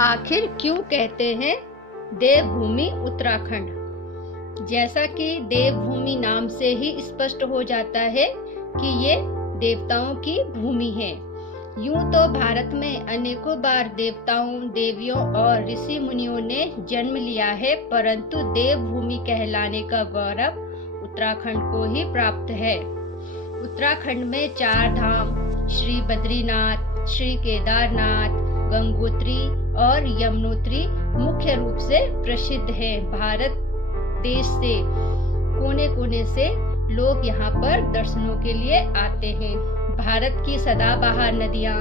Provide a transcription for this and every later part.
आखिर क्यों कहते हैं देवभूमि उत्तराखंड? जैसा कि देवभूमि नाम से ही स्पष्ट हो जाता है कि ये देवताओं की भूमि है। यूं तो भारत में अनेकों बार देवताओं, देवियों और ऋषि मुनियों ने जन्म लिया है, परंतु देवभूमि कहलाने का गौरव उत्तराखंड को ही प्राप्त है। उत्तराखंड में 4 धाम श्री बद्रीनाथ, श्री केदारनाथ, गंगोत्री और यमुनोत्री मुख्य रूप से प्रसिद्ध है। भारत देश से कोने कोने से लोग यहाँ पर दर्शनों के लिए आते हैं। भारत की सदाबहार नदियाँ,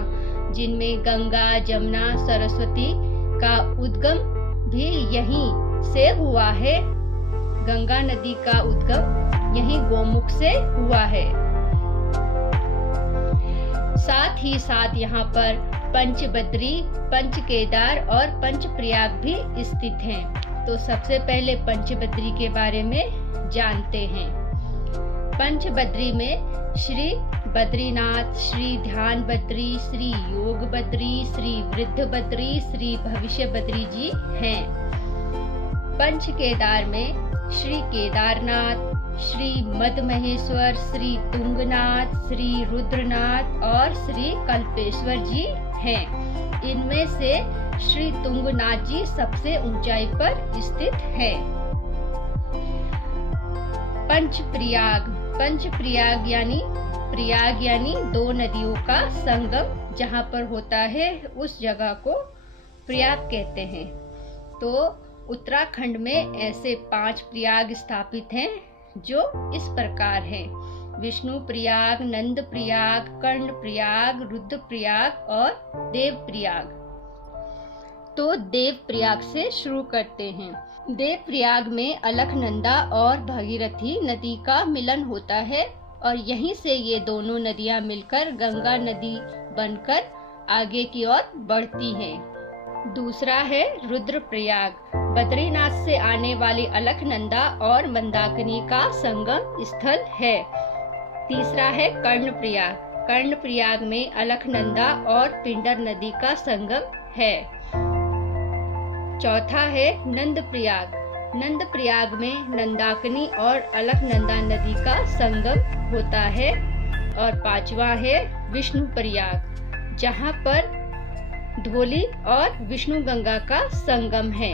जिनमें गंगा, जमुना, सरस्वती का उद्गम भी यहीं से हुआ है। गंगा नदी का उद्गम यहीं गौमुख से हुआ है। साथ ही साथ यहाँ पर पंचबद्री, पंचकेदार और पंचप्रयाग भी स्थित हैं। तो सबसे पहले पंचबद्री के बारे में जानते हैं। पंचबद्री में श्री बद्रीनाथ, श्री ध्यान बद्री, श्री योग बद्री, श्री वृद्ध बद्री, श्री भविष्य बद्री जी हैं। पंचकेदार में श्री केदारनाथ, श्री मदमहेश्वर, श्री तुंगनाथ, श्री रुद्रनाथ और श्री कल्पेश्वर जी हैं। इनमें से श्री तुंगनाथ जी सबसे ऊंचाई पर स्थित है। पंचप्रयाग, पंचप्रयाग यानी 2 नदियों का संगम जहाँ पर होता है, उस जगह को प्रयाग कहते हैं। तो उत्तराखंड में ऐसे 5 प्रयाग स्थापित हैं जो इस प्रकार हैं: विष्णु प्रयाग, नंद प्रयाग, कर्ण प्रयाग, रुद्र प्रयाग और देव प्रयाग। तो देव प्रयाग से शुरू करते हैं। देव प्रयाग में अलकनंदा और भगीरथी नदी का मिलन होता है और यहीं से ये दोनों नदियां मिलकर गंगा नदी बनकर आगे की ओर बढ़ती हैं। दूसरा है रुद्र प्रयाग, बद्रीनाथ से आने वाली अलकनंदा और मंदाकिनी का संगम स्थल है। तीसरा है कर्ण प्रयाग, कर्ण प्रयाग में अलकनंदा और पिंडर नदी का संगम है। चौथा है नंद प्रयाग, नंद प्रयाग में नंदाकिनी और अलकनंदा नदी का संगम होता है। और 5वां है विष्णु प्रयाग, जहाँ पर धौली और विष्णु गंगा का संगम है।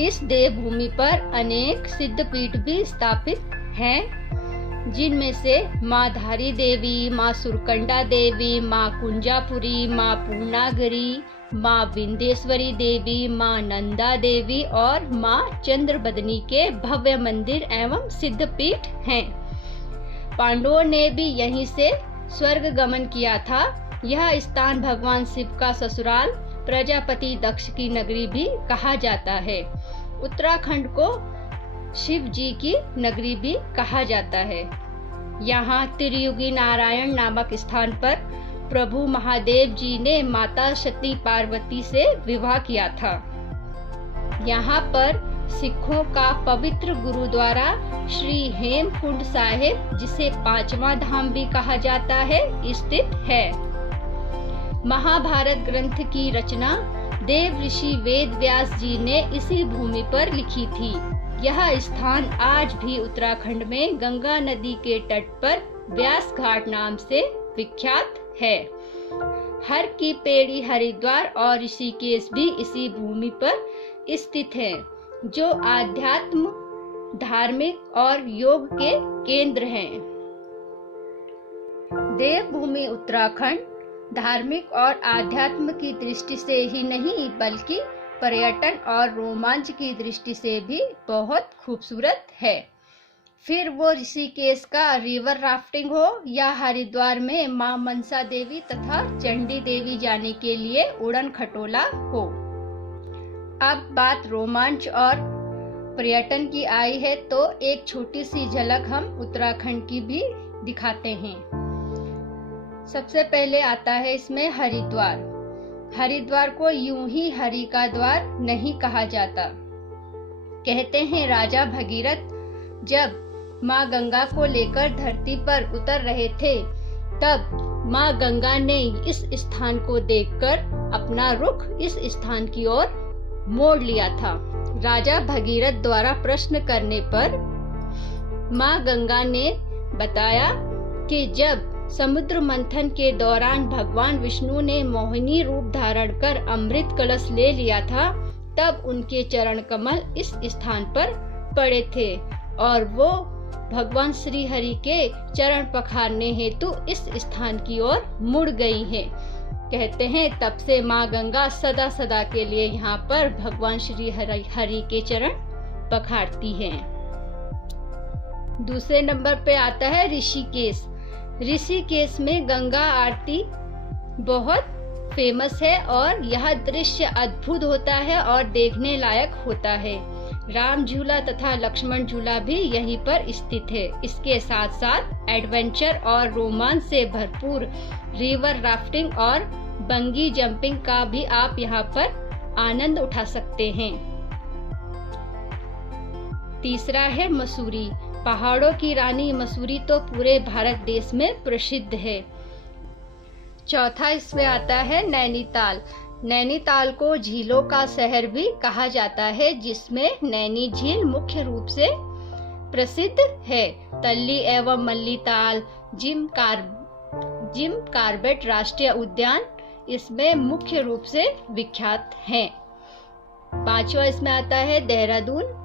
इस देवभूमि पर अनेक सिद्धपीठ भी स्थापित हैं, जिनमें से माँ धारी देवी, माँ सुरकंडा देवी, माँ कुंजापुरी, माँ पूर्णागिरी, माँ विंध्येश्वरी देवी, माँ नंदा देवी और माँ चंद्रबदनी के भव्य मंदिर एवं सिद्धपीठ हैं। पांडवों ने भी यहीं से स्वर्ग गमन किया था। यह स्थान भगवान शिव का ससुराल, प्रजापति दक्ष की नगरी भी कहा जाता है। उत्तराखंड को शिव जी की नगरी भी कहा जाता है। यहाँ त्रियुगी नारायण नामक स्थान पर प्रभु महादेव जी ने माता सती पार्वती से विवाह किया था। यहाँ पर सिखों का पवित्र गुरुद्वारा श्री हेमकुंड साहिब, जिसे 5वां धाम भी कहा जाता है, स्थित है। महाभारत ग्रंथ की रचना देव ऋषि वेद व्यास जी ने इसी भूमि पर लिखी थी। यह स्थान आज भी उत्तराखंड में गंगा नदी के तट पर व्यास घाट नाम से विख्यात है। हर की पेड़ी, हरिद्वार और ऋषिकेश भी इसी भूमि पर स्थित है, जो आध्यात्म, धार्मिक और योग के केंद्र हैं। देवभूमि उत्तराखंड धार्मिक और आध्यात्म की दृष्टि से ही नहीं, बल्कि पर्यटन और रोमांच की दृष्टि से भी बहुत खूबसूरत है। फिर वो ऋषिकेश का रिवर राफ्टिंग हो या हरिद्वार में मां मनसा देवी तथा चंडी देवी जाने के लिए उड़न खटोला हो। अब बात रोमांच और पर्यटन की आई है, तो एक छोटी सी झलक हम उत्तराखंड की भी दिखाते हैं। सबसे पहले आता है इसमें हरिद्वार। हरिद्वार को यूं ही हरि का द्वार नहीं कहा जाता। कहते हैं राजा भगीरथ जब माँ गंगा को लेकर धरती पर उतर रहे थे, तब माँ गंगा ने इस स्थान को देखकर अपना रुख इस स्थान की ओर मोड़ लिया था। राजा भगीरथ द्वारा प्रश्न करने पर माँ गंगा ने बताया कि जब समुद्र मंथन के दौरान भगवान विष्णु ने मोहिनी रूप धारण कर अमृत कलश ले लिया था, तब उनके चरण कमल इस स्थान पर पड़े थे और वो भगवान श्री हरि के चरण पखारने हेतु इस स्थान की ओर मुड़ गई हैं। कहते हैं तब से माँ गंगा सदा सदा के लिए यहाँ पर भगवान श्री हरि के चरण पखारती हैं। दूसरे नंबर पे आता है ऋषिकेश। ऋषिकेश में गंगा आरती बहुत फेमस है और यह दृश्य अद्भुत होता है और देखने लायक होता है। राम झूला तथा लक्ष्मण झूला भी यहीं पर स्थित है। इसके साथ साथ एडवेंचर और रोमांच से भरपूर रिवर राफ्टिंग और बंगी जंपिंग का भी आप यहाँ पर आनंद उठा सकते हैं। तीसरा है मसूरी। पहाड़ों की रानी मसूरी तो पूरे भारत देश में प्रसिद्ध है। चौथा इसमें आता है नैनीताल। नैनीताल को झीलों का शहर भी कहा जाता है, जिसमें नैनी झील मुख्य रूप से प्रसिद्ध है। तल्ली एवं मल्ली ताल, जिम कार्बेट राष्ट्रीय उद्यान इसमें मुख्य रूप से विख्यात हैं। पांचवा इसमें आता है देहरादून।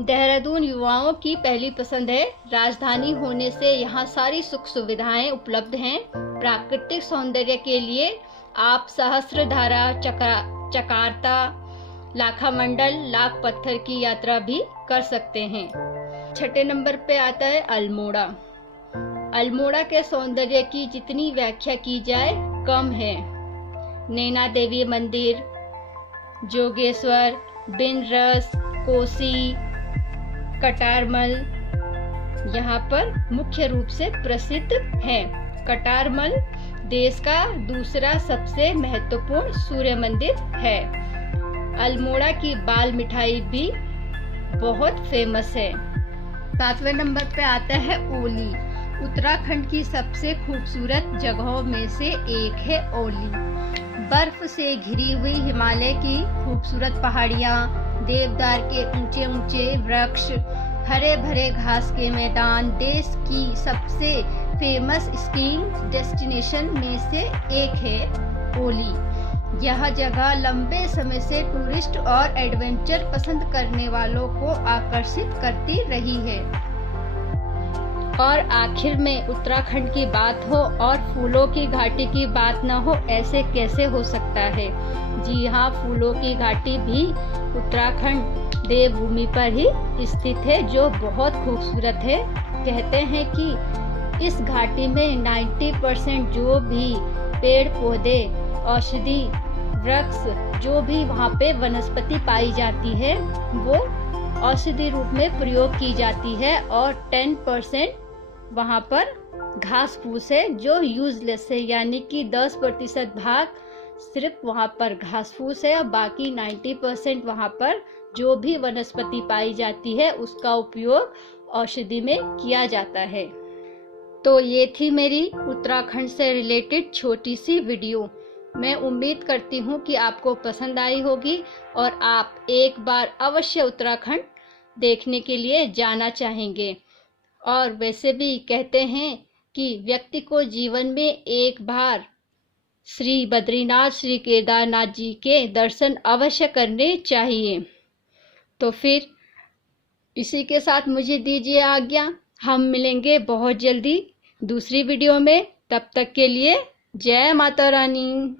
देहरादून युवाओं की पहली पसंद है। राजधानी होने से यहाँ सारी सुख सुविधाएं उपलब्ध हैं। प्राकृतिक सौंदर्य के लिए आप सहस्त्रधारा, चकारता, लाखामंडल, लाख पत्थर की यात्रा भी कर सकते हैं। छठे नंबर पे आता है अल्मोड़ा। अल्मोड़ा के सौंदर्य की जितनी व्याख्या की जाए कम है। नैना देवी मंदिर, जोगेश्वर, बिनरस, कोसी, कटारमल यहाँ पर मुख्य रूप से प्रसिद्ध है। कटारमल देश का दूसरा सबसे महत्वपूर्ण सूर्य मंदिर है। अल्मोड़ा की बाल मिठाई भी बहुत फेमस है। 7वें नंबर पे आता है ओली। उत्तराखंड की सबसे खूबसूरत जगहों में से एक है ओली। बर्फ से घिरी हुई हिमालय की खूबसूरत पहाड़ियाँ, देवदार के ऊंचे ऊंचे वृक्ष, हरे भरे घास के मैदान देश की सबसे फेमस स्कीइंग डेस्टिनेशन में से एक है ओली। यह जगह लंबे समय से टूरिस्ट और एडवेंचर पसंद करने वालों को आकर्षित करती रही है। और आखिर में उत्तराखंड की बात हो और फूलों की घाटी की बात न हो, ऐसे कैसे हो सकता है। जी हाँ, फूलों की घाटी भी उत्तराखंड देवभूमि पर ही स्थित है, जो बहुत खूबसूरत है। कहते हैं कि इस घाटी में 90% जो भी पेड़ पौधे, औषधि वृक्ष, जो भी वहाँ पे वनस्पति पाई जाती है वो औषधि रूप में प्रयोग की जाती है और 10% वहाँ पर घास फूस है जो यूजलेस है, यानी कि 10% भाग सिर्फ वहाँ पर घास फूस है और बाकी 90% वहाँ पर जो भी वनस्पति पाई जाती है उसका उपयोग औषधि में किया जाता है। तो ये थी मेरी उत्तराखंड से रिलेटेड छोटी सी वीडियो। मैं उम्मीद करती हूँ कि आपको पसंद आई होगी और आप एक बार अवश्य उत्तराखंड देखने के लिए जाना चाहेंगे। और वैसे भी कहते हैं कि व्यक्ति को जीवन में एक बार श्री बद्रीनाथ, श्री केदारनाथ जी के दर्शन अवश्य करने चाहिए। तो फिर इसी के साथ मुझे दीजिए आज्ञा। हम मिलेंगे बहुत जल्दी दूसरी वीडियो में। तब तक के लिए जय माता रानी।